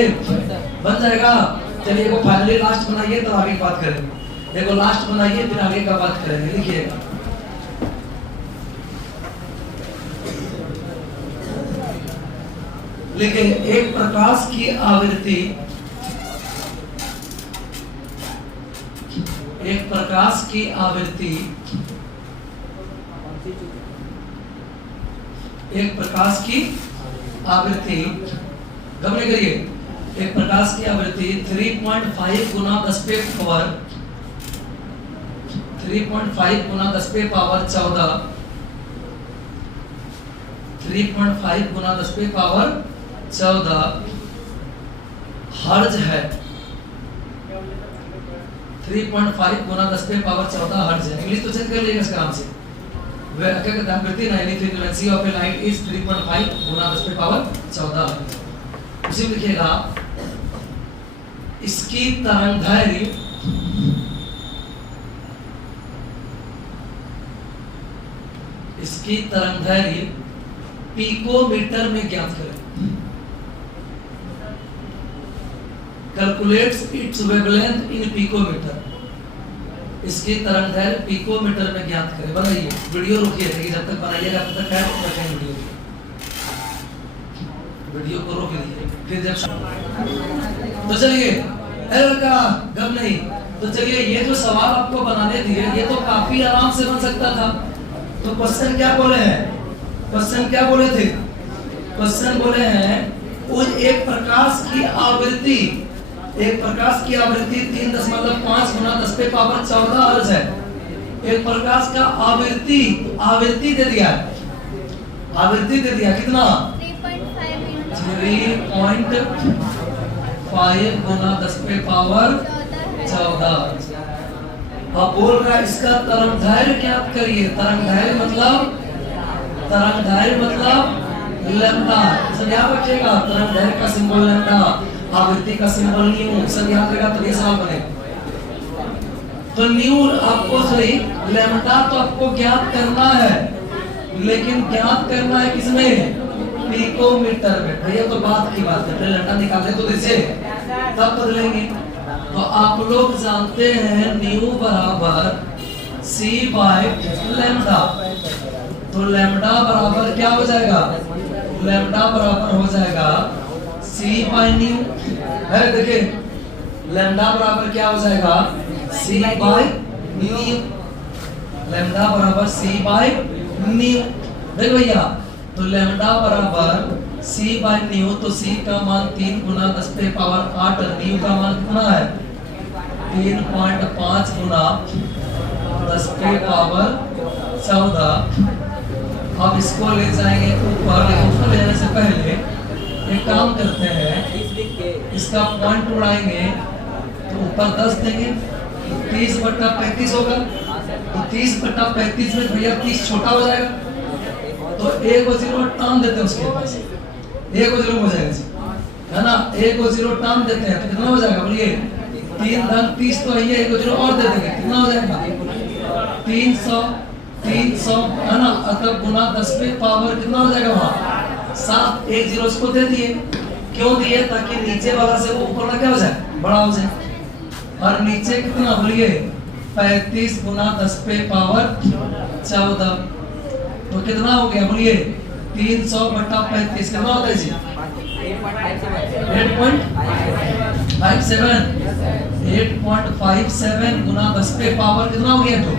बन जाएगा। चलिए वो फाइनली लास्ट बनाइए तो आगे की बात करेंगे, देखो लास्ट बनाइए फिर आगे का बात करेंगे। लिखिएगा लेकिन एक प्रकाश की आवृत्ति, एक प्रकाश की आवृत्ति, एक प्रकाश की आवृत्ति, गमन करिए, एक प्रकाश की आवृत्ति 3.5 गुना 10 पे पावर 3.5 गुना 10 पे पावर 14, 3.5 गुना 10 पे पावर 14 हर्ज है। 3.5 गुना 10 पे पावर 14 हर्ज है। इंग्लिश तो चेंज कर लीजिएगा इसका नाम से। क्या कहते हैं, आवृत्ति ना यानी frequency of A light is 3.5 गुना 10 पे पावर 14 हर्ज। उसी में लिखिएगा इसकी तरंगदैर्घ्य, इसकी तरंगदैर्घ्य पिकोमीटर में ज्ञात करें। Calculates its wavelength in picometre, इसकी तरंगदैर्घ्य पिकोमीटर में ज्ञात करें। बनाइए, वीडियो रोकिए, जब तक बनाइएगा तब तक खैर रखें वीडियो को रोक लीजिए। फिर जब तो चलिए का गम नहीं, तो चलिए ये जो सवाल आपको बनाने दिए ये तो काफी आराम से बन सकता था। तो क्वेश्चन क्या बोले हैं, क्वेश्चन क्या बोले थे, क्वेश्चन बोले हैं उस एक प्रकाश की आवृत्ति, एक प्रकाश की आवृत्ति 3.5 गुना 10 पे पावर 14 हर्ट्ज है। एक प्रकाश का आवृत्ति, आवृत्ति दे दिया, आवृत्ति दे दिया कितना 3.5 गुना 10 पे पावर 14। अब बोल रहा है इसका तरंगदैर्घ्य ज्ञात करिए। तरंगदैर्घ्य मतलब, तरंगदैर्घ्य मतलब लैम्डा, सब याद रखिएगा। तरंगदैर्घ्य का सिंबल लैम्डा, आवृत्ति का सिंबल न्यू, सब याद रखेगा तो ये सवाल बने। तो न्यू आपको सही, लैम्डा तो आपको ज्ञात करना है, लेकिन ज्ञात करना है किसमें, पिकोमीटर में। भैया तो बात की बात है, लैम्डा निकाले तो जैसे तब बदलेंगे। तो आप लोग जानते हैं न्यू बराबर c बाय लैम्डा, तो लैम्डा बराबर क्या हो जाएगा, लैम्डा बराबर हो जाएगा c बाय न्यू है। देखिए लैम्डा बराबर क्या हो जाएगा c बाय न्यू, लैम्डा बराबर c बाय न्यू। देखो भैया तो लैम्डा बराबर c बाय न्यू, तो c का मान 3 गुना 10 पे पावर 8, न्यू का मान कितना है 3.5 गुना 10 पे पावर 14। अब इसको ले जाएंगे ऊपर, लेकिन ऊपर ले जाने से पहले एक काम करते हैं, इसका पॉइंट उड़ाएंगे तो ऊपर 10 देंगे, 30/35 होगा। तो 30/35 में भैया 30 छोटा हो जाएगा, तो एक को 0 टान देते हैं उसके पास, एक को 0 हो जाएगा है ना। एक को 0 टान देते हैं तो कितना हो जाएगा बोलिए, 3 धन 30 तो है, एक को 0 और दे देंगे कितना हो जाएगा 300 है ना। अतः गुना 10 पे पावर कितना हो जाएगा वहाँ 7, एक 0 उसको दे दिए। क्यों दिए, ताकि नीचे वाला से वो ऊपर वाला क्या हो जाए, बड़ा हो जाए। और नीचे कितना बोलिए 35 गुना 10 पे पावर 14, तो कितना हो गया बोलिए 300/35 कितना होता है जी 8.57 गुना 10 पे पावर कितना हो गया, तो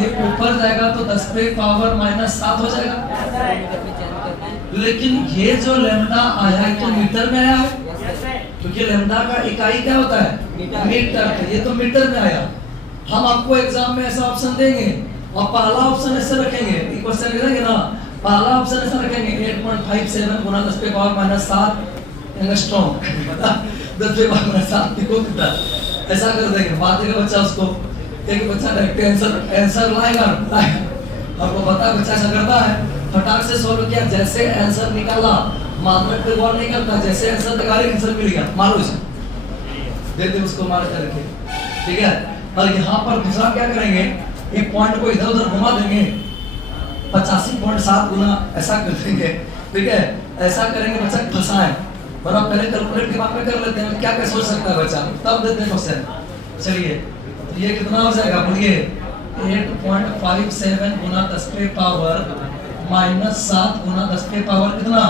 ये ऊपर जाएगा तो 10 पे पावर -7 हो जाएगा। लेकिन ये जो लैम्डा आया है तो मीटर में आया है, क्योंकि लैम्डा का इकाई क्या होता है मीटर, ये तो मीटर में आया। हम आपको एग्जाम में ऐसा ऑप्शन देंगे और पहला ऑप्शन ऐसे रखेंगे, क्वेश्चन लिखेंगे ना, पहला ऑप्शन ऐसा रखेंगे 8.57 गुना 10 पे पावर -7 एंगस्ट्रॉम 10 पे पावर -7 पिकोमीटर, ऐसा कर देंगे। बाद में बच्चा उसको, एक बच्चा डायरेक्ट आंसर लाएगा, आपको पता है बच्चा ऐसा करता है, फटाक से सॉल्व किया, जैसे आंसर निकाला मात्रक पे गौर नहीं करता, जैसे आंसर निकाले आंसर मिल गया, मारो इसे, दे दे उसको मार करके, ठीक है। और यहाँ पर दूसरा क्या करेंगे, एक पॉइंट को इधर उधर घुमा देंगे, 85.7 गुना ऐसा कर देंगे, ठीक है। ऐसा करेंगे बच्चा फंसाए, और आप पहले कैलकुलेट दिमाग में कर लेते हैं क्या क्या सोच सकता है बच्चा, तब देते हैं क्वेश्चन। चलिए तो ये कितना हो जाएगा बोलिए 8.57 गुना 10 पे पावर -7 गुना 10 पे पावर कितना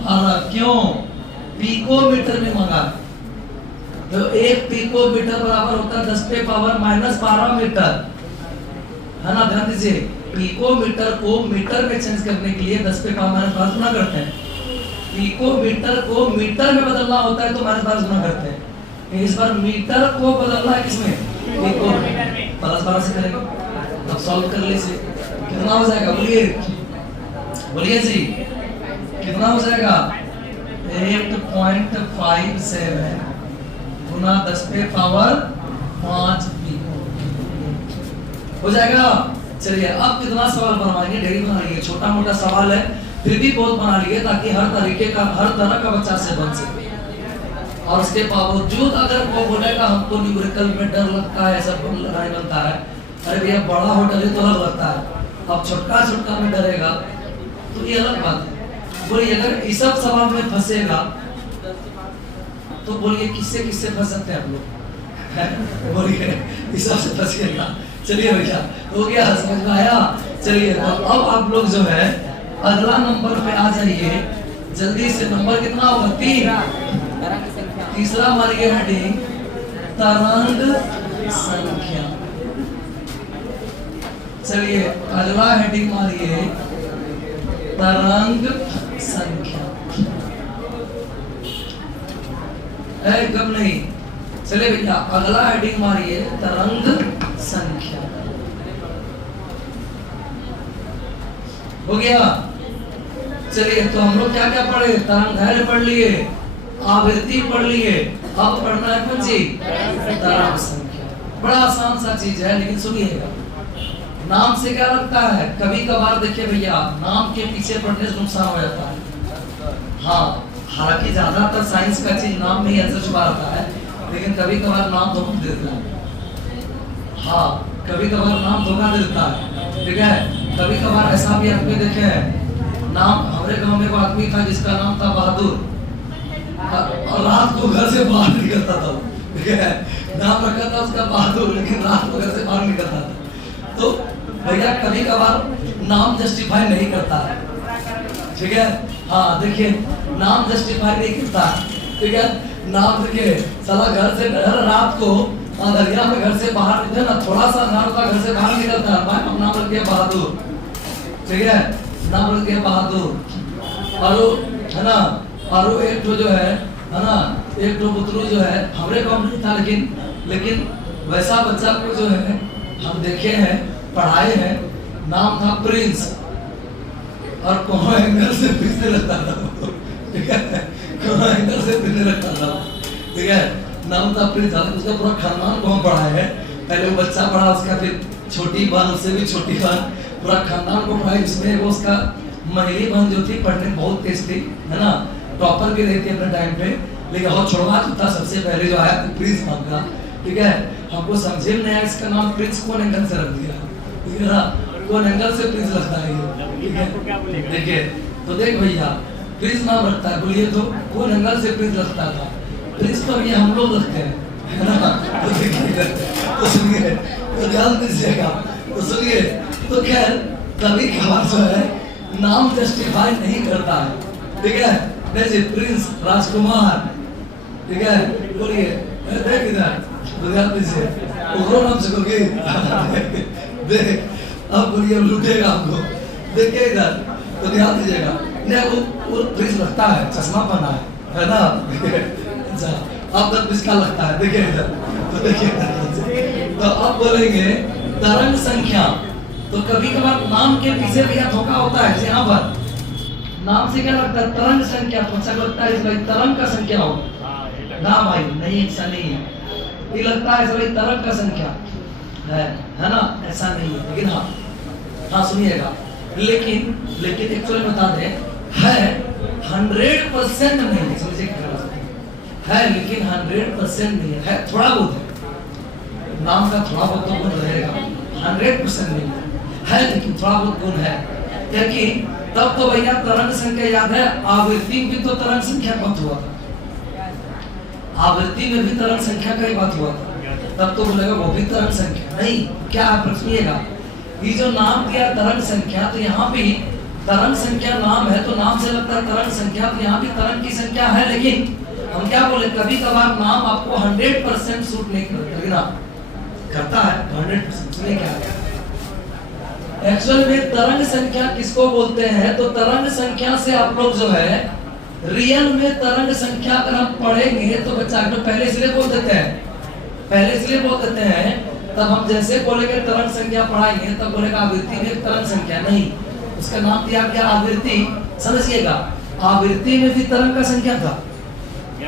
12 क्यों? पिकोमीटर में मांगा। तो 1 पिकोमीटर बराबर होता है 10 पे पावर -12 मीटर, है ना? ध्यान दीजिए, पिकोमीटर को मीटर में चेंज करने के लिए 10 पे पावर -12 गुना करते हैं। पिकोमीटर को मीटर में बदलना होता है तो -12 गुना करते हैं। इस बार मीटर को बदलना है किसमें? पिको में। +12 से करेंगे। अब सॉल्व कर लीजिए, कितना हो जाएगा? बोलिए बोलिए जी, कितना हो जाएगा? 8.57 गुना 10 पे पावर 5 हो जाएगा। चलिए अब कितना सवाल बनवाएंगे? ढेरी बना लिए, छोटा मोटा सवाल है फिर भी बहुत बना लिए ताकि हर तरीके का, हर तरह का बच्चा से बन सके। और उसके बावजूद अगर वो बोलेगा हमको न्यूमेरिकल में डर लगता है, सब लड़ाई बनता है, अरे भैया बड़ा हो डरे तो अलग लगता है, अब छोटका छोटका में डरेगा तो ये अलग बात है। बोलिए अगर इस सब सवाल में फंसेगा तो बोलिए किससे किससे फंस सकते हैं आप लोग? बोलिए इस सब से फंसिएगा। चलिए भैया हो गया, समझ में आया? चलिए अब आप लोग जो है अगला नंबर पे आ जाइए जल्दी से। नंबर कितना होगा? 3। तीसरा मारिए हेडिंग तरंग संख्या। चलिए अगला हेडिंग मारिए तरंग संख्या। कब नहीं? चलिए भैया अगला हेडिंग मारिए तरंग संख्या। हो गया? चलिए तो हम लोग क्या क्या पढ़े? तरंग दैर्घ्य पढ़ लिए, आवृत्ति पढ़ लिए, अब पढ़ना है कौन सी? तरंग संख्या। बड़ा आसान सा चीज है, लेकिन सुनिएगा, नाम से क्या लगता है? कभी कभार देखिए भैया नाम के पीछे पढ़ने से नुकसान हो जाता है। हाँ, हालांकि ज्यादातर साइंस का चीज नाम में ही आंसर छुपा रहता है, लेकिन कभी कभार नाम धोखा दे देता है। हाँ, कभी कभार नाम धोखा दे देता है, ठीक है? कभी कभार ऐसा भी आदमी देखे हैं, नाम हमारे गांव में वो आदमी था जिसका नाम था बहादुर, और रात को घर से बाहर निकलता था, ठीक है? नाम रखा था उसका बहादुर, लेकिन रात को घर से बाहर निकलता था। तो भैया कभी कभार नाम जस्टिफाई नहीं करता है, ठीक है? हाँ देखिए नाम जस्टिफाई नहीं करता, ठीक है? नाम देखिए साला घर से रात को दरिया में घर से बाहर निकले ना, थोड़ा सा नाम का घर से बाहर निकलता है, भाई नाम रख दिया बहादुर, ठीक है? नाम रख दिया बहादुर। और है ना, और एक तो जो है ना, एक तो बुतरू जो है हमारे गाँव में था, लेकिन वैसा बच्चा को जो है हम देखे हैं, पढ़ाए हैं, नाम था प्रिंस, और कोनो एंगल से पीछे लगता था, ठीक है? कोनो एंगल से पीछे लगता था, ठीक है? नाम था प्रिंस। उसका पूरा खानदान को हम पढ़ाए हैं, पहले वो बच्चा पढ़ा, उसका फिर छोटी बहन, उससे भी छोटी बहन, पूरा खानदान को पढ़ाई। इसमें वो उसका महिली बहन जो थी पढ़ने में बहुत तेज थी, है ना, टॉपर भी रहती अपने टाइम पे, लेकिन और छोड़वा था सबसे पहले जो आया तो प्रिंस नाम का, ठीक है? हमको समझे में नहीं आया इसका नाम प्रिंस कौन एंगल से रख दिया, ठीक है ना? कौन एंगल से प्रिंस लगता है ये, ठीक है? देखिए तो देख भैया प्रिंस नाम रखता है, बोलिए तो कौन एंगल से प्रिंस लगता था? प्रिंस तो ये हम लोग रखते हैं, है ना? तो सुनिए, तो ध्यान दीजिएगा, तो सुनिए, तो खैर कभी कभार जो है नाम जस्टिफाई नहीं करता है, ठीक है? जैसे प्रिंस राजकुमार, ठीक है? बोलिए देख इधर, तो ध्यान दीजिए, उग्रो नाम से कोई देख, अब बोलिए लूटेगा हमको, देखिए इधर, तो ध्यान दीजिएगा। नहीं वो प्रिंस लगता है, चश्मा पहना है ना? अच्छा अब तक किसका लगता है? देखिए इधर, तो देखिए, तो अब बोलेंगे तरंग संख्या। तो कभी कभार नाम के पीछे भी धोखा होता है, यहाँ पर नाम से क्या लगता है? तरंग संख्या, तो अच्छा लगता है इसमें तरंग का संख्या हो ना भाई? नहीं, ऐसा नहीं है, ये लगता है इसमें तरंग का संख्या है ना? ऐसा नहीं है, लेकिन हाँ सुनिएगा, लेकिन एक्चुअली बता दें है 100% नहीं है, समझिए है, लेकिन 100% नहीं है, थोड़ा बहुत है, नाम का थोड़ा बहुत तो गुण रहेगा, 100% नहीं है, लेकिन थोड़ा बहुत गुण है। क्योंकि तब तो भैया तरंग संख्या याद है, आवृत्ति भी तो तरंग संख्या का बात हुआ था, आवृत्ति में भी तरंग संख्या का ही बात हुआ था, तब तो बोलेगा वो भी तरंग संख्या नहीं। क्या आप समझिएगा, ये जो नाम दिया तरंग संख्या, तो यहाँ भी तरंग संख्या नाम है तो नाम से लगता है तरंग संख्या, तो यहाँ भी तरंग की संख्या है, लेकिन हम क्या बोले, कभी कभार नाम आपको 100% सूट नहीं करता है 100%। सुनिए क्या है एक्चुअल में तरंग संख्या किसको बोलते हैं, तो तरंग संख्या से आप लोग जो है रियल में तरंग संख्या अगर हम पढ़ेंगे तो बच्चा तो पहले इसलिए बोल देते हैं, तब हम जैसे बोलेंगे तरंग संख्या पढ़ाएंगे तब बोलेगा आवृत्ति में तरंग संख्या, नहीं, उसका नाम दिया गया आवृत्ति। समझिएगा, आवृत्ति में भी तरंग का संख्या था,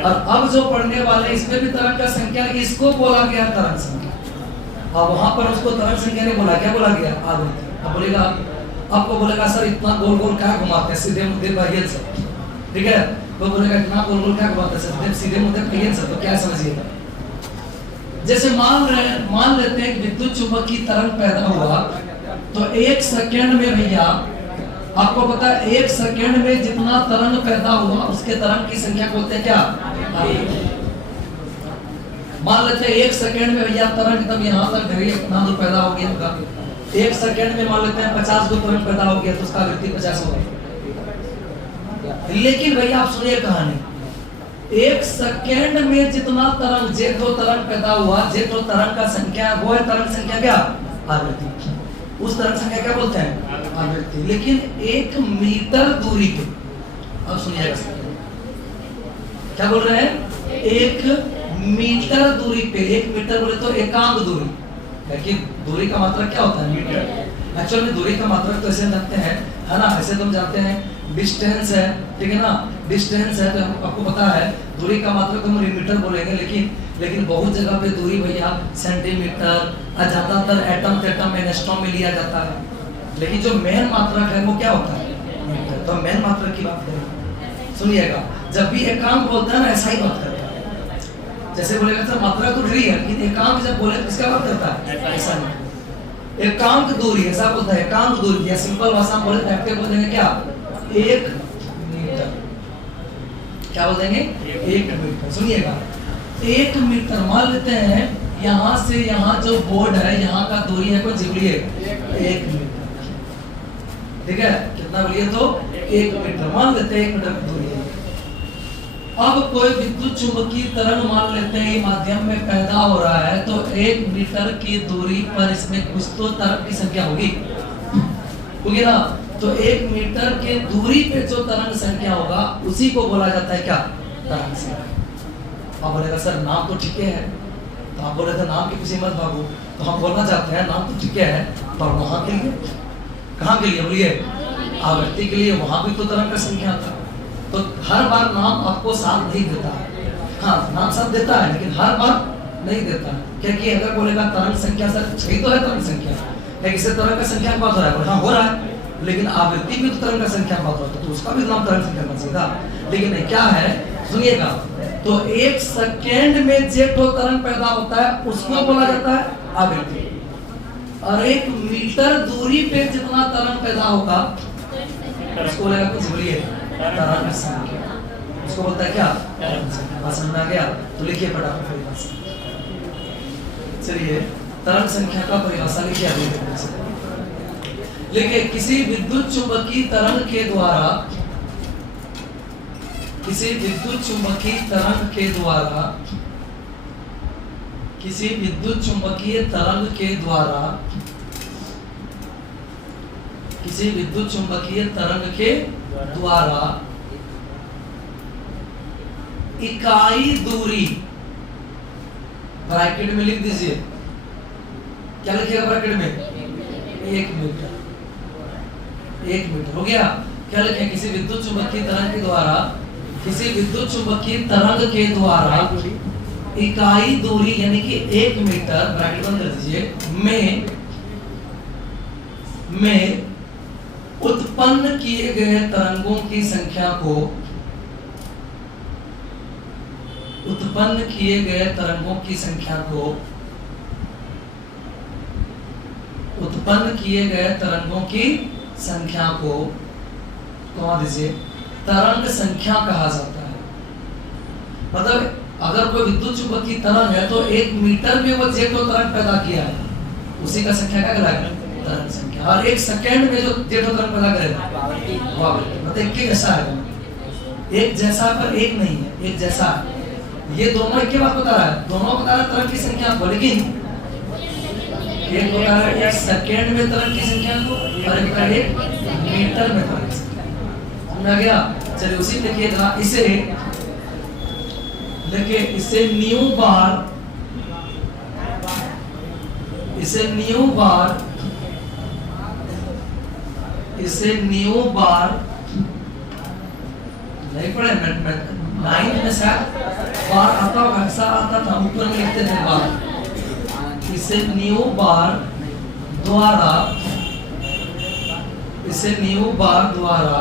और अब जो पढ़ने वाले इसमें भी तरंग का संख्या, इसको बोला गया तरंग संख्या। और वहां पर उसको तरंग संख्या नहीं बोला, क्या बोला गया, आवृत्ति। अब बोलेगा, आपको बोलेगा सर इतना गोल गोल क्या घुमाते हैं, सीधे मुद्दे पर ये सब, ठीक है, वो बोलेगा इतना गोल गोल क्या घुमाते हैं सर, सीधे मुद्दे पर ये सब, तो क्या समझिएगा, जैसे मान लेते हैं कि विद्युत चुंबकीय तरंग पैदा हुआ, तो 1 सेकंड में भैया आपको पता है 1 सेकंड में जितना तरंग पैदा हुआ उसके तरंग की संख्या बोलते हैं क्या, मान लेते हैं 1 सेकंड में भैया तरंग एकदम यहाँ तक इतना दूर पैदा हो गया होगा, 1 सेकंड में मान लेते हैं 50 को तरंग पैदा हो गया, तो उसका आवृत्ति 50 होगा। लेकिन भैया आप सुनिए कहानी, 1 सेकंड में जितना तरंग जेठो तरंग पैदा हुआ, जेठो तरंग का संख्या वो है तरंग संख्या क्या, आवृत्ति। उस तरंग संख्या क्या बोलते हैं, आवृत्ति। लेकिन 1 मीटर दूरी पे, अब सुनिएगा क्या बोल रहे हैं, 1 मीटर दूरी पे, 1 मीटर बोले तो एकांक दूरी, लेकिन दूरी का मात्रक क्या होता है, मीटर। एक्चुअल में दूरी का मात्रक तो ऐसे रखते हैं, है ना, ऐसे तुम जानते हैं डिस्टेंस है, ठीक है ना, डिस्टेंस है तो आपको पता है दूरी का मात्रक हम मीटर बोलेंगे, लेकिन बहुत जगह पे दूरी भैया सेंटीमीटर, ज्यादातर एटम टेटम में एंगस्ट्रॉम में लिया जाता है, लेकिन जो मेन मात्रक है वो क्या होता है, मीटर। तो मेन मात्रक की बात करें, सुनिएगा, जब भी एकांक बोलता है ना ऐसा ही बात करता है, जैसे बोलेगा सर मात्रा तो ढेरी है, लेकिन एकांक जब बोले तो किसका बात करता है, ऐसा नहीं, एकांक दूरी ऐसा बोलता है, एकांक दूरी, या सिंपल भाषा में बोले तो बोल देंगे क्या, 1 मीटर, क्या बोल देंगे, 1 मीटर। सुनिएगा 1 मीटर मान लेते हैं यहाँ से यहाँ जो बोर्ड है यहाँ का दूरी है, कोई बोलिए 1 मीटर, ठीक है, कितना बोलिए तो 1 मीटर, मान लेते हैं 1 मीटर की दूरी है। अब कोई विद्युत चुंबकीय तरंग मान लेते हैं माध्यम में पैदा हो रहा है, तो 1 मीटर की दूरी पर इसमें कुछ तो तरंग की संख्या होगी ना, तो 1 मीटर के दूरी पे जो तरंग संख्या होगा उसी को बोला जाता है क्या, तरंग संख्या। आप बोलेगा सर नाम तो ठीक है, तो आप बोले थे नाम की खुशी मत भागो, तो हम बोलना चाहते हैं नाम तो ठीक है, पर वहां के लिए, कहाँ के लिए बोलिए, आवृत्ति के लिए, वहां भी तो तरंग का संख्या था, तो हर बार नाम आपको साथ नहीं देता है, हाँ नाम साथ देता है लेकिन हर बार नहीं देता है, क्योंकि अगर बोलेगा तरंग संख्या सर सही तो है तरंग संख्या, लेकिन इससे तरंग का संख्या बात हो रहा है, हाँ हो रहा है, लेकिन आवृत्ति भी तो तरंग का संख्या बात होता है, तो उसका भी नाम तरंग संख्या बन सकता, लेकिन नहीं, क्या है सुनिएगा, तो 1 सेकेंड में जेठो तरंग पैदा होता है उसको बोला जाता है आवृत्ति, और 1 मीटर दूरी पे जितना तरंग पैदा होगा उसको बोलेगा, कुछ बोलिए तरंग संख्या, उसको बोलता है क्या, बात समझ में आ गया, तो लिखिए फटाफट परिभाषा। चलिए तरंग संख्या का परिभाषा लिखिए, लिखिए किसी विद्युत चुंबकीय तरंग के द्वारा, किसी विद्युत चुंबकीय तरंग के द्वारा, किसी विद्युत चुंबकीय तरंग के द्वारा, किसी विद्युत चुंबकीय तरंग के द्वारा इकाई दूरी, ब्रैकेट में लिख दीजिए, क्या लिखिएगा ब्रैकेट में, 1 मीटर, 1 मीटर हो गया। क्या लिखें, किसी विद्युत चुंबकीय तरंग के द्वारा, किसी विद्युत चुंबकीय तरंग के द्वारा इकाई दूरी यानी कि 1 मीटर, ब्रैकेट बंद कर दीजिए, में उत्पन्न किए गए तरंगों की संख्या को, उत्पन्न किए गए तरंगों की संख्या को, उत्पन्न किए गए तरंगों की संख्या को कहा दीजिए तरंग संख्या कहा जाता है। मतलब अगर कोई विद्युत चुंबकीय तरंग है तो 1 मीटर में वो जेठो तरंग पैदा किया है, उसी का संख्या क्या कहलाएगा, तरंग संख्या। और 1 सेकंड में जो जेठो तरंग पैदा करेगा वो आवृत्ति, मतलब एक के जैसा है, एक जैसा पर एक नहीं है, एक जैसा है। ये दोनों एक के बात बता रहा है, दोनों बता रहा है तरंग की संख्या को, लेकिन एक बता रहा है 1 सेकंड में तरंग की संख्या को और एक बता रहा है 1 मीटर में तरंग की संख्या। समझ आ गया? चलिए उसी लिखिएगा, इसे देखिए, इसे न्यू बार, इसे न्यू बार, इसे न्यू बार नहीं पढ़े, मैं 9 में से बार आता होगा, ऐसा आता था, ऊपर में लिखते थे बार। इसे न्यू बार द्वारा, इसे न्यू बार द्वारा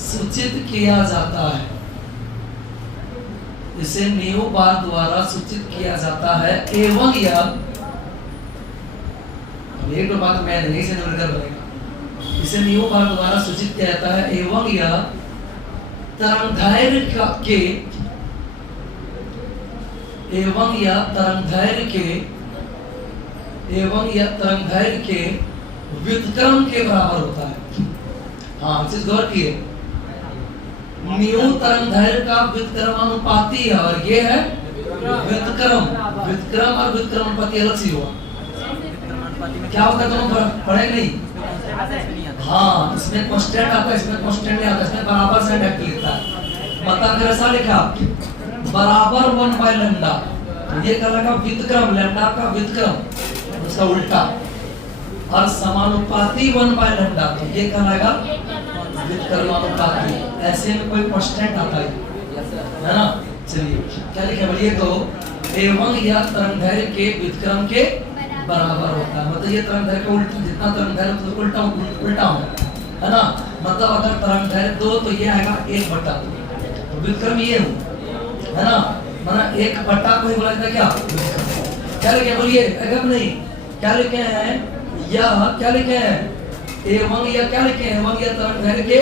सूचित किया जाता है, इसे न्यू बार द्वारा सूचित किया जाता है। एवं यह, एक तो बात मैं नहीं से निर्भर करेगा, इसे न्यू बार द्वारा सूचित किया जाता है। एवं यह तरंगदैर्घ्य के, एवं यह तरंगदैर्घ्य के, एवं यह तरंगदैर्घ्य के व्युत्क्रम के बराबर होता है। हाँ, चीज गौर किए, न्यू तरंगदैर्घ्य का व्युत्क्रमानुपाती है और ये है व्युत्क्रम। व्युत्क्रम और व्युत्क्रमानुपाती अलग से हुआ, क्या होता है दोनों पढ़े नहीं? हाँ, इसमें कांस्टेंट आता है, इसमें कांस्टेंट नहीं आता, इसमें बराबर से डायरेक्ट लिखता है। मतलब अगर ऐसा लिखा बराबर 1/λ, तो ये कहलाएगा व्युत्क्रम, लैम्डा का व्युत्क्रम, उसका उल्टा। और समानुपाती 1/λ, तो ये कहलाएगा व्युत्क्रमानुपाती। ऐसे में कोई कांस्टेंट आता है ना? चलिए क्या लिखा बोलिए, तो एवं यह तरंगदैर्घ्य के व्युत्क्रम के बराबर होता है। मतलब ये तरंगदैर्घ्य का उल्टा, जितना तरंगदैर्घ्य तो उल्टा उल्टा है ना? मतलब अगर तरंगदैर्घ्य 2 तो ये आएगा 1/2, तो व्युत्क्रम ये है ना? मतलब 1/2 को ही बोला जाता है क्या? क्या लिखे बोलिए, अगर नहीं क्या लिखे हैं, यह क्या लिखे हैं, एवं यह क्या लिखे हैं, एवं यह तरंगदैर्घ्य के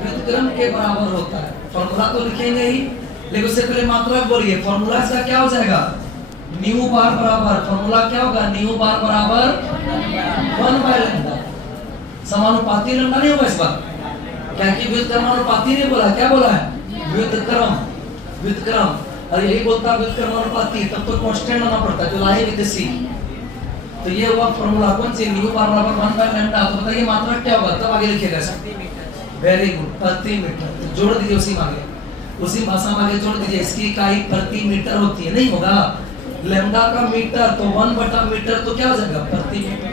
व्युत्क्रम के बराबर होता है। फॉर्मूला तो लिखेंगे ही, लेकिन उससे पहले मात्रा बोलिए। फॉर्मूला इसका क्या हो जाएगा, न्यू बार बराबर, फॉर्मूला क्या होगा, न्यू बार बराबर 1/λ। समानुपाती लैम्डा नहीं होगा इस बार, क्या कि व्युत्क्रमानुपाती नहीं बोला, क्या बोला है, व्युत्क्रम। व्युत्क्रम, और यही बोलता है व्युत्क्रमानुपाती, तब तो कांस्टेंट होना पड़ता है, जो लाए विद सी। तो ये हुआ फॉर्मूला, कौन सी, न्यू बार बराबर 1/λ। तो बताइए मात्रा क्या होगा, तब आगे लिखिएगा ऐसा। वेरी गुड, प्रति मीटर, तो जोड़ दीजिए उसी में आगे, उसी भाषा में आगे जोड़ दीजिए। इसकी इकाई प्रति मीटर होती है, नहीं होगा लैम्डा का मीटर, तो 1/मीटर, तो क्या हो जाएगा, प्रति मीटर।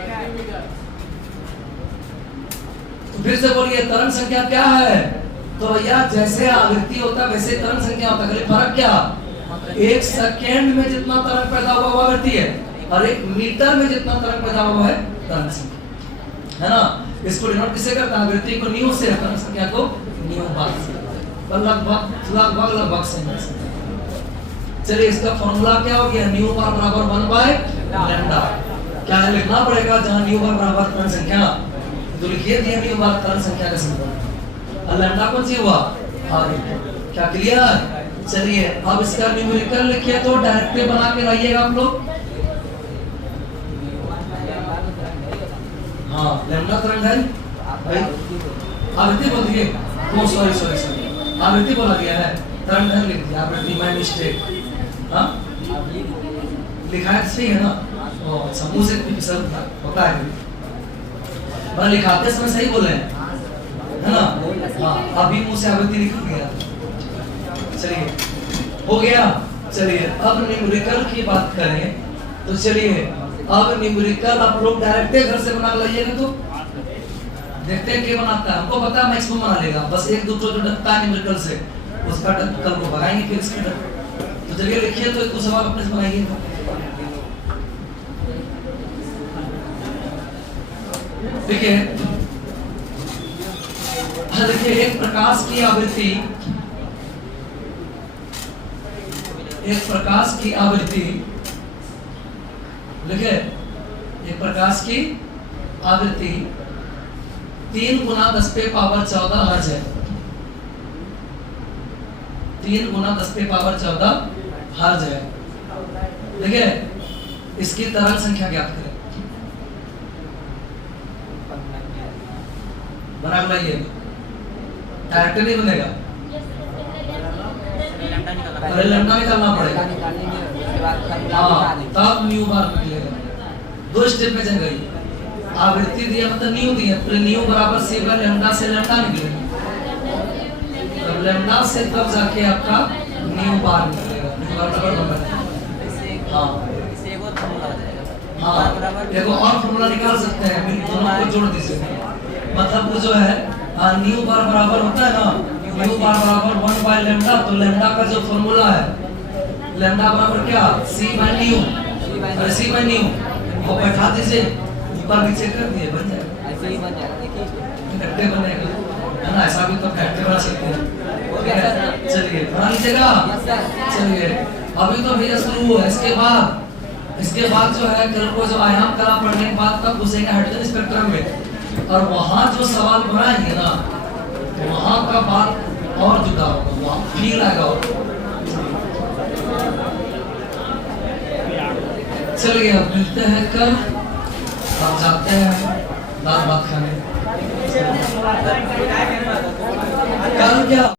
तो फिर से बोलिए, तरंग संख्या क्या है, तो भैया जैसे आवृत्ति होता है वैसे तरंग संख्या होता है, खाली फर्क क्या, 1 सेकंड में जितना तरंग पैदा हुआ वो आवृत्ति है, और 1 मीटर में जितना तरंग पैदा हुआ है तरंग संख्या, है ना? इसको डिनोट किससे करता है, आवृत्ति को न्यू से, तरंग संख्या को न्यू बार से, लगभग सही। चलिए इसका फॉर्मूला क्या हो गया, न्यू बार बराबर 1/λ। क्या है, लिखना पड़ेगा, जहां न्यू बार बराबर तरंग संख्या, तो लिखिए दिया न्यू बार तरंग संख्या का सिंबल, और लैम्डा कौन सी हुआ, आगे। क्या क्लियर? चलिए अब इसका न्यूमेरिकल लिखिए, तो डायरेक्टली बना के लाइएगा आप लोग। हाँ, लैम्डा तरंग है भाई, आवृत्ति बोल दिए, ओ सॉरी आवृत्ति बोला गया है, तरंग है लिख दिया, आवृत्ति माय मिस्टेक। हाँ लिखा है सही है ना, ओ समूह से कुछ सब होता है, मैं लिखाते समय सही बोले हैं, है ना? हाँ, अभी मुंह से आवृत्ति निकल गया। चलिए हो गया। चलिए अब न्यूमेरिकल की बात करें, तो चलिए अब न्यूमेरिकल आप लोग डायरेक्ट घर से बना लाइएगा, तो देखते हैं क्या बनाता है। हमको पता है मैक्सिमम बना लेगा, बस 1-2 जो डरता है न्यूमेरिकल से, उसका कल को भगाएंगे फिर इसके डर। तो चलिए लिखिए, तो कुछ सवाल अपने से बनाइए। देखिए देखिए, एक प्रकाश की आवृत्ति, एक प्रकाश की आवृत्ति लिखे, एक प्रकाश की आवृत्ति 3 × 10⁻14 हर्ट्ज है, 3 × 10⁻14 हर्ट्ज है। देखिए इसकी तरंग संख्या ज्ञात करें। बना के लाइए। डायरेक्ट नहीं बनेगा, लैम्डा निकालना पहले लैम्डा निकालना पड़ेगा। निकालेंगे उसके बाद हाँ, तब न्यू बार निकलेगा। दो स्टेप में चल गई। आवृत्ति दिया मतलब न्यू दिया, फिर न्यू बराबर सी बाय लैम्डा से लैम्डा निकलेगा। तब लैम्डा से तब जाके आपका न्यू बार निकलेगा। न्यू बार बराबर होगा। हाँ इससे एक और फॉर्मूला आ जाएगा। हाँ, देखो और फॉर्मूला निकाल सकते हैं, फिर दोनों को जोड़ दीजिए। मतलब वो जो है न्यू बार बराबर होता है ना, न्यू बार बराबर 1 बाय लैम्डा। तो लैम्डा का जो फॉर्मूला है, लैम्डा बराबर क्या, सी बाय न्यू। और सी बाय न्यू वो बैठा दीजिए, ऊपर नीचे कर दिए, बन जाएगा। ऐसे ही बन जाएगा। देखिए घट्टे बनेगा, है ना? ऐसा भी तो घट्टे बना सकते हैं। हो गया सर। चलिए बना लीजिएगा। Yes sir. चलिए अभी तो भैया शुरू हुआ है। इसके बाद जो है कल को जो आयाम कला पढ़ने के बाद तब घुसेंगे हाइड्रोजन स्पेक्ट्रम में, और वहां जो सवाल बनाएंगे ना, वहां का बात और जुदा होगा, वहां फील आएगा। चलिए अब मिलते हैं कल, अब जाते हैं दाल भात खाने। कल क्या